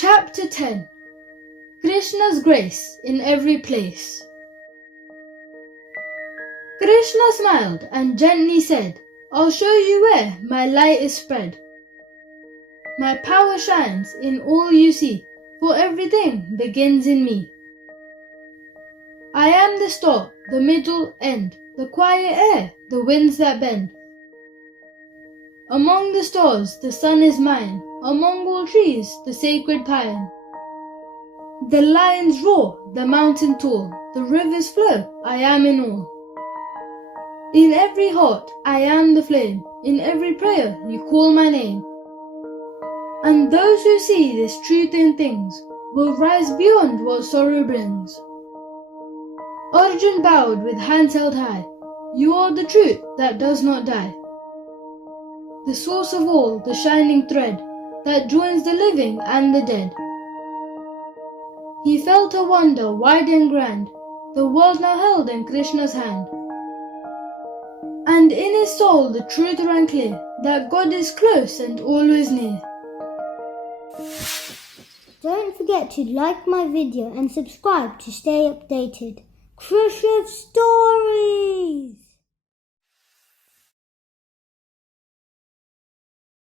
Chapter 10. Krishna's Grace in Every Place. Krishna smiled and gently said, "I'll show you where my light is spread. My power shines in all you see, for everything begins in me. I am the start, the middle, end, the quiet air, the winds that bend. Among the stars the sun is mine, among all trees the sacred pine. The lions roar, the mountain tall, the rivers flow, I am in all. In every heart I am the flame, in every prayer you call my name. And those who see this truth in things will rise beyond what sorrow brings." Arjun bowed with hands held high. "You are the truth that does not die, the source of all, the shining thread that joins the living and the dead." He felt a wonder wide and grand, the world now held in Krishna's hand. And in his soul the truth rang clear, that God is close and always near. Don't forget to like my video and subscribe to stay updated. Krishna Stories!